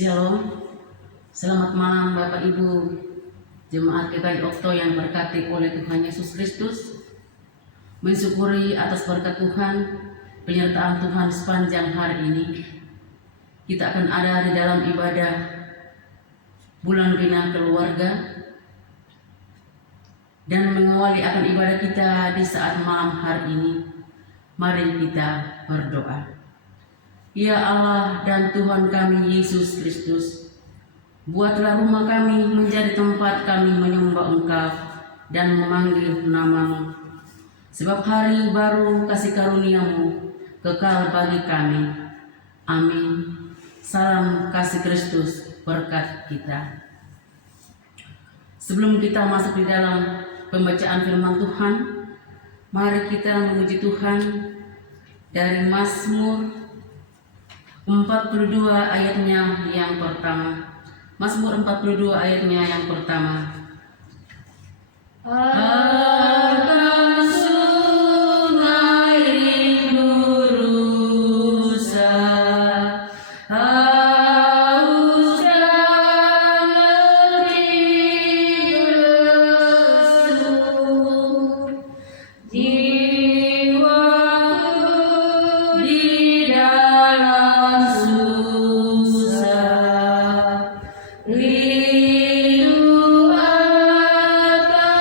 Shalom, selamat malam Bapak Ibu Jemaat GKI Okto yang berkati oleh Tuhan Yesus Kristus. Mensyukuri atas berkat Tuhan, penyertaan Tuhan sepanjang hari ini. Kita akan ada di dalam ibadah bulan bina keluarga dan mengawali akan ibadah kita di saat malam hari ini. Mari kita berdoa. Ya Allah dan Tuhan kami Yesus Kristus, buatlah rumah kami menjadi tempat kami menyembah Engkau dan memanggil nama-Mu. Sebab hari baru kasih karunia-Mu kekal bagi kami. Amin. Salam kasih Kristus berkat kita. Sebelum kita masuk di dalam pembacaan firman Tuhan, mari kita memuji Tuhan dari Mazmur 42 ayatnya yang pertama. Mazmur 42 ayatnya yang pertama. Akan sungai rindu rusa, haus dan letih lesu, jiwaku di dalam susah, rindu akan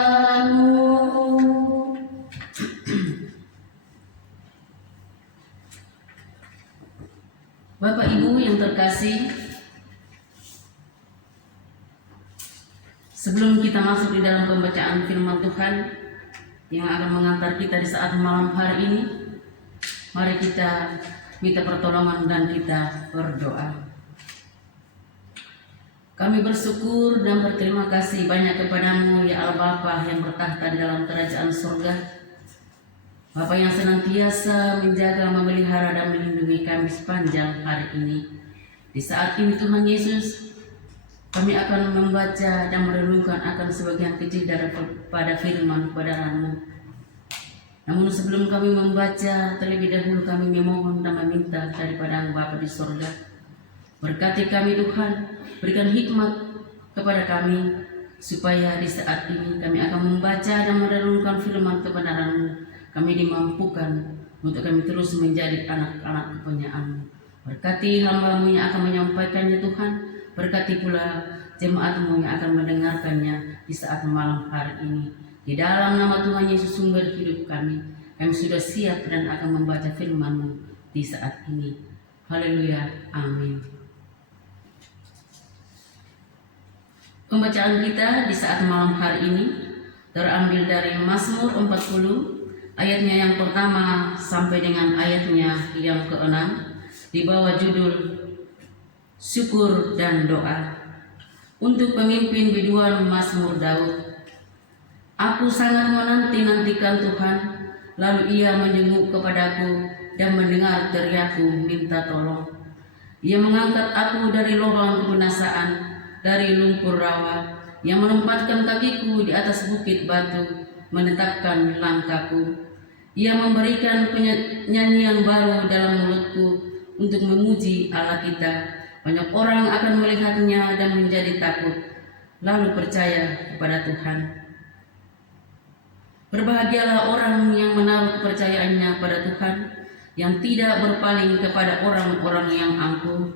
Tuhanku. Bapak Ibu yang terkasih, sebelum kita masuk di dalam pembacaan firman Tuhan yang akan mengantar kita di saat malam hari ini, mari kita minta pertolongan dan kita berdoa. Kami bersyukur dan berterima kasih banyak kepadamu ya Allah Bapa yang bertahta di dalam kerajaan surga, Bapa yang senantiasa menjaga, memelihara dan melindungi kami sepanjang hari ini. Di saat ini Tuhan Yesus, kami akan membaca dan merenungkan akan sebagian kecil daripada firman kebenaran-Mu. Namun sebelum kami membaca, terlebih dahulu kami memohon dan meminta daripada Bapa di surga, berkati kami Tuhan, berikan hikmat kepada kami, supaya di saat ini kami akan membaca dan merenungkan firman kebenaran-Mu. Kami dimampukan untuk kami terus menjadi anak-anak kepunyaan-Mu. Berkati hamba-Mu yang akan menyampaikannya Tuhan, berkati pula jemaat-Mu yang akan mendengarkannya di saat malam hari ini. Di dalam nama Tuhan Yesus sumber hidup kami sudah siap dan akan membaca firman-Mu di saat ini. Haleluya, amin. Pembacaan kita di saat malam hari ini terambil dari Mazmur 40 ayatnya yang pertama sampai dengan ayatnya yang ke-6 di bawah judul Syukur dan Doa. Untuk pemimpin biduan Mazmur Daud. Aku sangat menanti-nantikan Tuhan, lalu Ia menjenguk kepadaku dan mendengar teriakku minta tolong. Ia mengangkat aku dari lubang kebinasaan, dari lumpur rawa, yang menempatkan kakiku di atas bukit batu, menetapkan langkahku. Ia memberikan nyanyian baru dalam mulutku untuk memuji Allah kita. Banyak orang akan melihatnya dan menjadi takut, lalu percaya kepada Tuhan. Berbahagialah orang yang menaruh kepercayaannya pada Tuhan, yang tidak berpaling kepada orang-orang yang angkuh,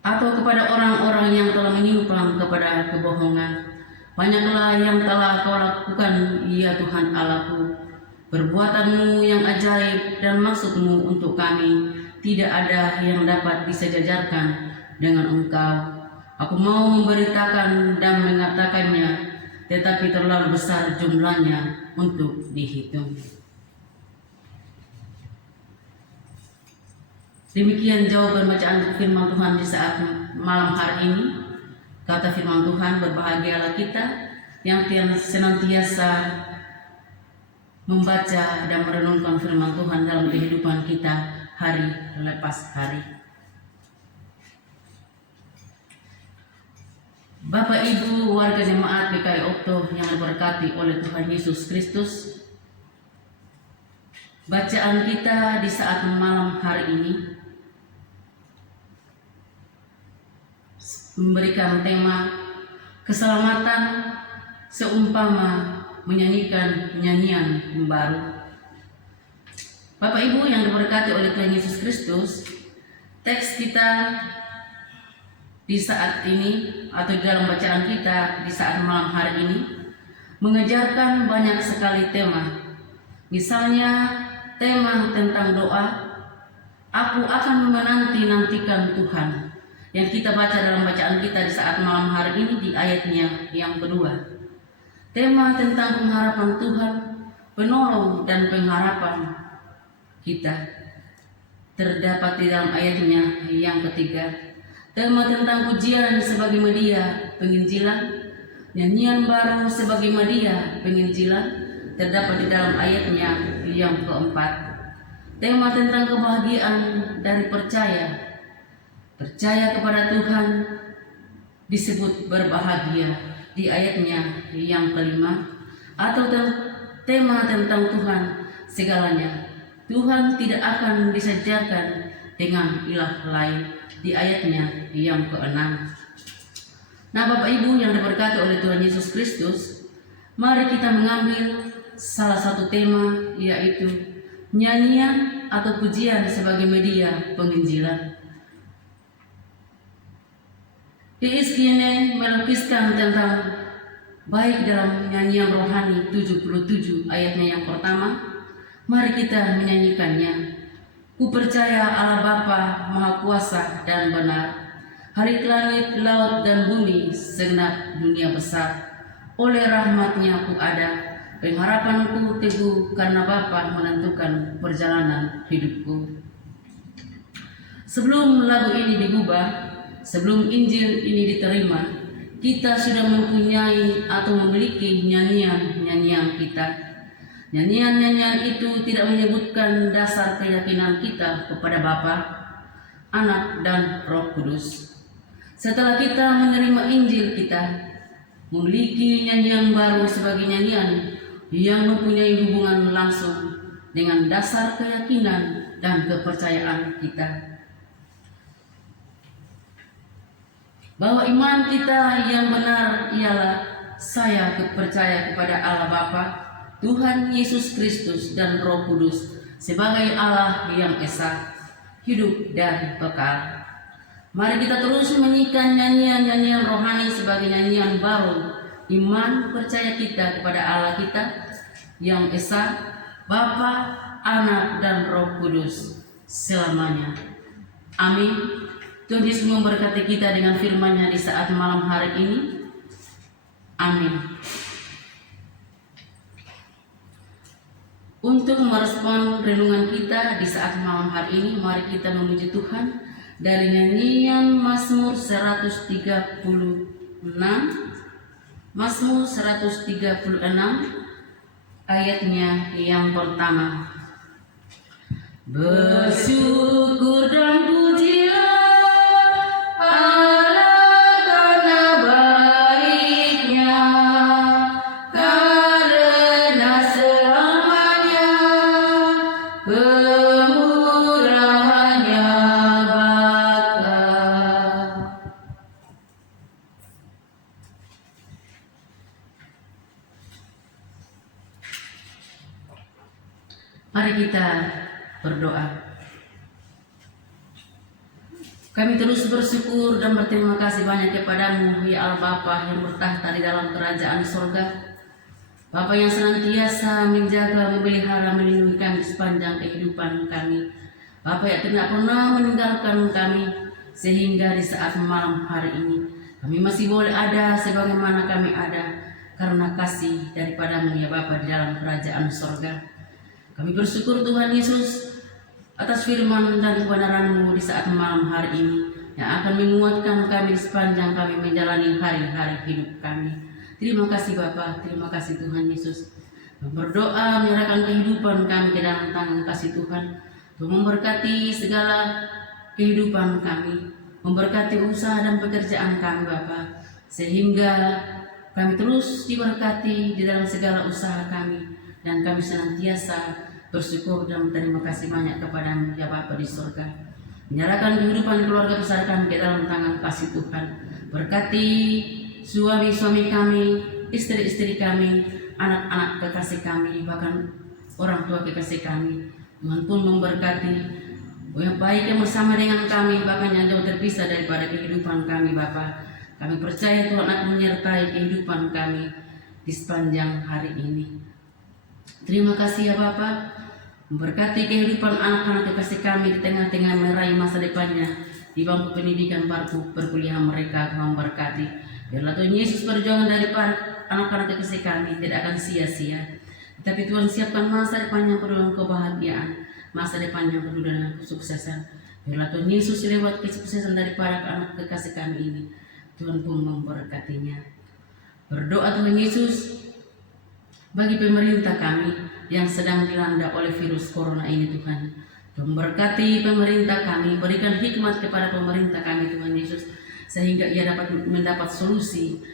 atau kepada orang-orang yang telah menyimpang kepada kebohongan. Banyaklah yang telah Kau lakukan, ya Tuhan Allahku. Perbuatan-Mu yang ajaib dan maksud-Mu untuk kami, tidak ada yang dapat disejajarkan dengan Engkau. Aku mau memberitakan dan mengatakannya, tetapi terlalu besar jumlahnya untuk dihitung. Demikian jawaban bacaan firman Tuhan di saat malam hari ini. Kata firman Tuhan, berbahagialah kita yang senantiasa membaca dan merenungkan firman Tuhan dalam kehidupan kita hari lepas hari. Bapak Ibu warga jemaat PKI Okto yang diberkati oleh Tuhan Yesus Kristus, bacaan kita di saat malam hari ini memberikan tema keselamatan seumpama menyanyikan nyanyian baru. Bapak Ibu yang diberkati oleh Tuhan Yesus Kristus, teks kita di saat ini atau dalam bacaan kita di saat malam hari ini mengejarkan banyak sekali tema. Misalnya tema tentang doa, aku akan menanti-nantikan Tuhan, yang kita baca dalam bacaan kita di saat malam hari ini di ayatnya yang kedua. Tema tentang pengharapan Tuhan, penolong dan pengharapan kita terdapat di dalam ayatnya yang ketiga. Tema tentang pujian sebagai media penginjilan, nyanyian baru sebagai media penginjilan terdapat di dalam ayatnya yang keempat. Tema tentang kebahagiaan dari percaya kepada Tuhan disebut berbahagia di ayatnya yang kelima. Atau tema tentang Tuhan segalanya, Tuhan tidak akan disejarkan dengan ilah lain di ayatnya yang keenam. Nah, Bapak Ibu yang diberkati oleh Tuhan Yesus Kristus, mari kita mengambil salah satu tema, yaitu nyanyian atau pujian sebagai media penginjilan. Iskine melukiskan tentang baik dalam nyanyian rohani 77 ayatnya yang pertama. Mari kita menyanyikannya. Ku percaya Allah Bapa Maha Kuasa dan benar, hari langit, laut dan bumi, segenap dunia besar. Oleh rahmatnya ku ada, pengharapanku teguh karena Bapa menentukan perjalanan hidupku. Sebelum lagu ini digubah, sebelum Injil ini diterima, kita sudah mempunyai atau memiliki nyanyian-nyanyian kita. Nyanyian-nyanyian itu tidak menyebutkan dasar keyakinan kita kepada Bapa, Anak, dan Roh Kudus. Setelah kita menerima Injil, kita memiliki nyanyian baru sebagai nyanyian yang mempunyai hubungan langsung dengan dasar keyakinan dan kepercayaan kita. Bahwa iman kita yang benar ialah saya percaya kepada Allah Bapa, Tuhan Yesus Kristus dan Roh Kudus sebagai Allah yang esa, hidup dan kekal. Mari kita terus menyanyikan nyanyian-nyanyian rohani sebagai nyanyian baru iman percaya kita kepada Allah kita yang esa, Bapa, Anak, dan Roh Kudus selamanya. Amin. Tuhan Yesus memberkati kita dengan firman-Nya di saat malam hari ini. Amin. Untuk merespon renungan kita di saat malam hari ini, mari kita memuji Tuhan dari nyanyian Mazmur 136. Mazmur 136 ayatnya yang pertama. Bersyukur dan pujilah Mari kita berdoa. Kami terus bersyukur dan berterima kasih banyak kepada-Mu, ya Allah Bapa yang bertahta di dalam kerajaan surga. Bapa yang senantiasa menjaga, memelihara, melindungi kami sepanjang kehidupan kami. Bapa yang tidak pernah meninggalkan kami, sehingga di saat malam hari ini kami masih boleh ada sebagaimana kami ada, karena kasih daripada-Mu, ya Bapa, di dalam kerajaan surga. Kami bersyukur Tuhan Yesus atas firman dan kebenaran-Mu di saat malam hari ini yang akan menguatkan kami sepanjang kami menjalani hari-hari hidup kami. Terima kasih Bapa, terima kasih Tuhan Yesus. Berdoa menyerahkan kehidupan kami ke dalam tangan kasih Tuhan, untuk memberkati segala kehidupan kami, memberkati usaha dan pekerjaan kami Bapa, sehingga kami terus diberkati di dalam segala usaha kami, dan kami senantiasa bersyukur dan berterima kasih banyak kepada-Mu ya Bapa di surga. Menyerahkan kehidupan keluarga besar kami ke dalam tangan kasih Tuhan. Berkati suami-suami kami, istri-istri kami, anak-anak kekasih kami, bahkan orang tua kekasih kami. Tuhan pun memberkati yang baik yang bersama dengan kami, bahkan yang jauh terpisah daripada kehidupan kami Bapa. Kami percaya Tuhan akan menyertai kehidupan kami di sepanjang hari ini. Terima kasih ya Bapa. Memberkati kehidupan anak-anak kekasih kami di tengah-tengah meraih masa depannya di bangku pendidikan perkuliahan mereka. Tuhan berkati. Biarlah Tuhan Yesus perjuangan dari anak-anak kekasih kami tidak akan sia-sia. Tapi Tuhan siapkan masa depan yang penuh dengan kebahagiaan, masa depan yang penuh dengan kesuksesan. Biarlah Tuhan Yesus lewat kesuksesan dari para anak kekasih kami ini, Tuhan pun memberkatinya. Berdoa Tuhan Yesus bagi pemerintah kami yang sedang dilanda oleh virus corona ini Tuhan. Memberkati pemerintah kami, berikan hikmat kepada pemerintah kami Tuhan Yesus, sehingga ia dapat mendapat solusi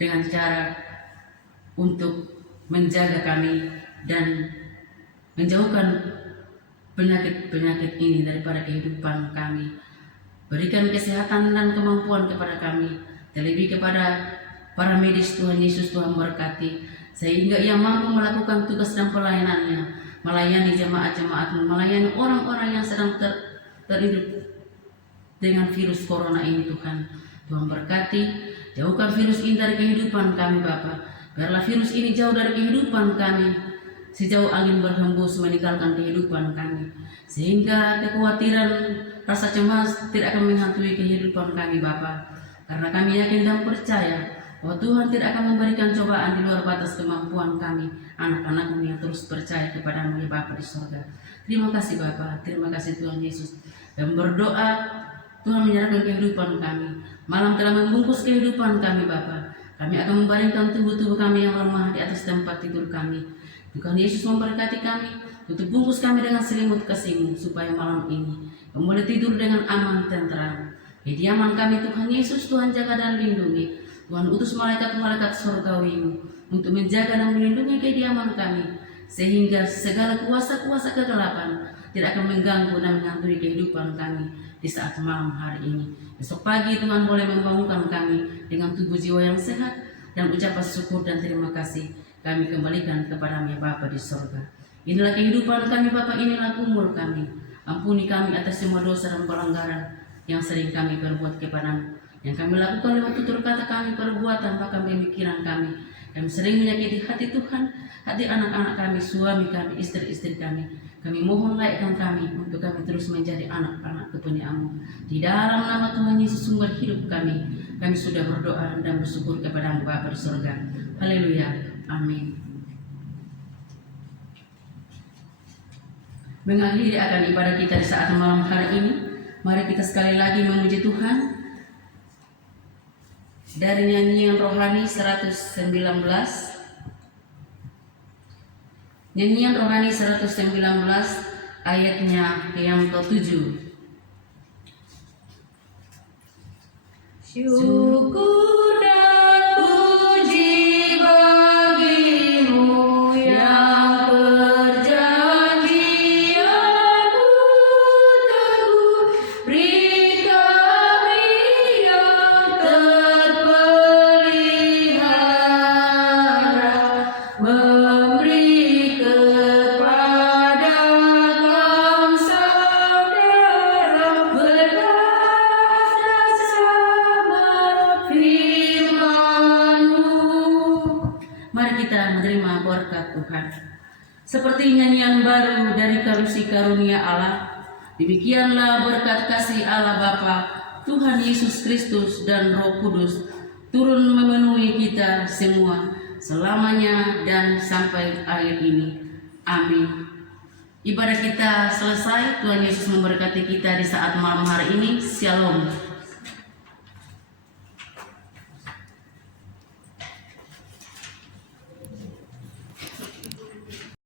dengan cara untuk menjaga kami dan menjauhkan penyakit-penyakit ini daripada kehidupan kami. Berikan kesehatan dan kemampuan kepada kami, terlebih kepada para medis Tuhan Yesus. Tuhan berkati sehingga ia mampu melakukan tugas dan pelayanannya, melayani jemaat-jemaat-Mu, melayani orang-orang yang sedang terhidup dengan virus corona ini Tuhan. Tuhan berkati, jauhkan virus ini dari kehidupan kami Bapa. Biarlah virus ini jauh dari kehidupan kami, sejauh angin berhembus meninggalkan kehidupan kami, sehingga kekhawatiran, rasa cemas tidak akan menghantui kehidupan kami Bapa. Karena kami yakin dan percaya bahwa Tuhan tidak akan memberikan cobaan di luar batas kemampuan kami, anak-anak-Mu yang terus percaya kepada-Mu ya Bapa di surga. Terima kasih Bapa, terima kasih Tuhan Yesus. Dan berdoa Tuhan menyerahkan kehidupan kami. Malam telah membungkus kehidupan kami Bapa. Kami akan membaringkan tubuh-tubuh kami yang lemah di atas tempat tidur kami. Tuhan Yesus memberkati kami, tutup bungkus kami dengan selimut kasih-Mu, supaya malam ini kami boleh tidur dengan aman dan tenteram. Kediaman kami Tuhan Yesus, Tuhan jaga dan lindungi. Tuhan utus malaikat-malaikat surgawi-Mu untuk menjaga dan melindungi kediaman kami, sehingga segala kuasa-kuasa kegelapan tidak akan mengganggu dan menghantui kehidupan kami di saat malam hari ini. Besok pagi Tuhan boleh membangunkan kami dengan tubuh jiwa yang sehat, dan ucapan syukur dan terima kasih kami kembalikan kepada-Mu ya Bapa di surga. Inilah kehidupan kami Bapa, inilah umur kami. Ampuni kami atas semua dosa dan pelanggaran yang sering kami perbuat kepada-Mu, yang kami lakukan lewat tutur kata kami, perbuatan, bahkan pemikiran kami. Kami sering menyakiti hati Tuhan, hati anak-anak kami, suami kami, istri-istri kami. Kami mohon layakkan kami untuk kami terus menjadi anak-anak kepunyaan-Mu. Di dalam nama Tuhan Yesus sumber hidup kami sudah berdoa dan bersyukur kepada-Mu Bapa di surga. Haleluya, amin. Mengakhiri akan ibadah kita di saat malam hari ini, mari kita sekali lagi memuji Tuhan dari nyanyian rohani 119. Nyanyian rohani 119 ayatnya yang ke-7. Syukur dan puji bagi-Mu yang perjanjian-Mu teguh, beri kami yang terpelihara, memberi kepada kaum saudara berkat dan sabar firman-Mu. Mari kita menerima berkat Tuhan. Seperti nyanyian baru dari karunia Allah, demikianlah berkat kasih Allah Bapa, Tuhan Yesus Kristus dan Roh Kudus turun memenuhi kita semua selamanya dan sampai akhir ini. Amin. Ibadah kita selesai. Tuhan Yesus memberkati kita di saat malam hari ini. Shalom.